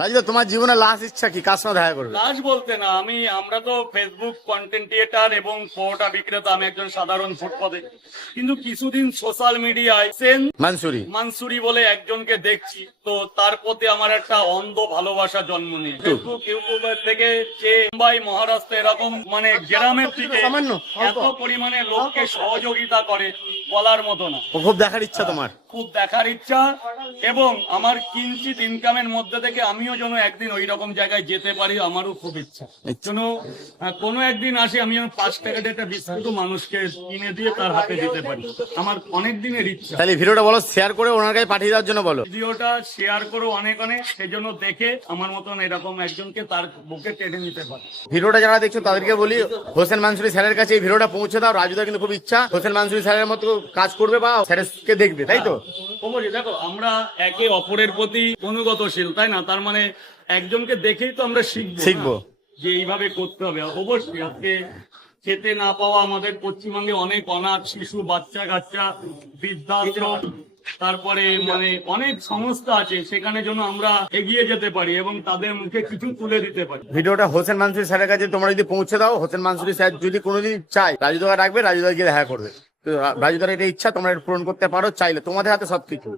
রাজুদা, তোমার জীবনের লাস্ট ইচ্ছা কি, কার সঙ্গে দেখা করবে? লাশ বলতে না, আমরা তো ফেসবুক কন্টেন্ট ক্রিয়েটার এবং পরোটা বিক্রেতা, আমি একজন সাধারণ ফুটপথে। কিন্তু কিছুদিন সোশ্যাল মিডিয়ায় সেন মানসুরি। মানসুরি বলে একজনকে দেখছি, তো তার প্রতি আমার একটা অন্ধ ভালোবাসা জন্ম নিয়ে ফেসবুক ইউটিউবের থেকে যে মুম্বাই মহারাষ্ট্র এরকম মানে গ্রামের থেকে এত পরিমাণে লোককে সহযোগিতা করে বলার মতো না। ও খুব দেখার ইচ্ছা তোমার? খুব দেখার ইচ্ছা, এবং আমার কিঞ্চিত ইনকামের মধ্যে থেকে আমিও যেন একদিন ওই রকম জায়গায় যেতে পারি, আমারও খুব ইচ্ছা। যেন কোনো একদিন আসে আমি 5 টাকার একটা বিস্কুটও মানুষকে কিনে দিয়ে তার হাতে দিতে পারি, আমার অনেক দিনের ইচ্ছা। তাহলে ভিডিওটা বলো, শেয়ার করে ওনার কাছে পাঠিয়ে দেওয়ার জন্য বলো। ভিডিওটা শেয়ার করো অনেক অনেক, সেজন্য দেখে আমার মতন এরকম একজনকে তার বুকে টেনে নিতে পারে। ভিডিওটা যারা দেখছো তাদেরকে বলি, হোসেন মানসুরি স্যারের কাছে এই ভিডিওটা পৌঁছে দাও। রাজুদা কিন্তু খুব ইচ্ছা হোসেন মানসুরি স্যারের মতো কাজ করবে বা স্যারকে দেখবে, তাই তো? অবশ্যই। দেখো, আমরা একে অপরের প্রতি অনুগতশীল, তাই না? তার মানে একজনকে দেখেই তো আমরা শিখবো যে এইভাবে করতে হবে। অবশ্যই আজকে খেতে না পাওয়া আমাদের পশ্চিমবঙ্গে অনেক অনাথ শিশু, বাচ্চা কাচ্চা, বৃদ্ধাশ্রম, তারপরে মানে অনেক সংস্থা আছে, সেখানে যেন আমরা এগিয়ে যেতে পারি এবং তাদের মুখে কিছু তুলে দিতে পারি। ভিডিওটা হোসেন মানসুরি স্যারের কাছে তোমরা যদি পৌঁছে দাও, হোসেন মানসুরি স্যার যদি কোনোদিন চাই রাজুদাকে রাখবে, রাজুদা গিয়ে দেখা করবে। তো রাজুদার এটা ইচ্ছা, তোমরা এটা পূরণ করতে পারো চাইলে, তোমাদের হাতে সবকিছু।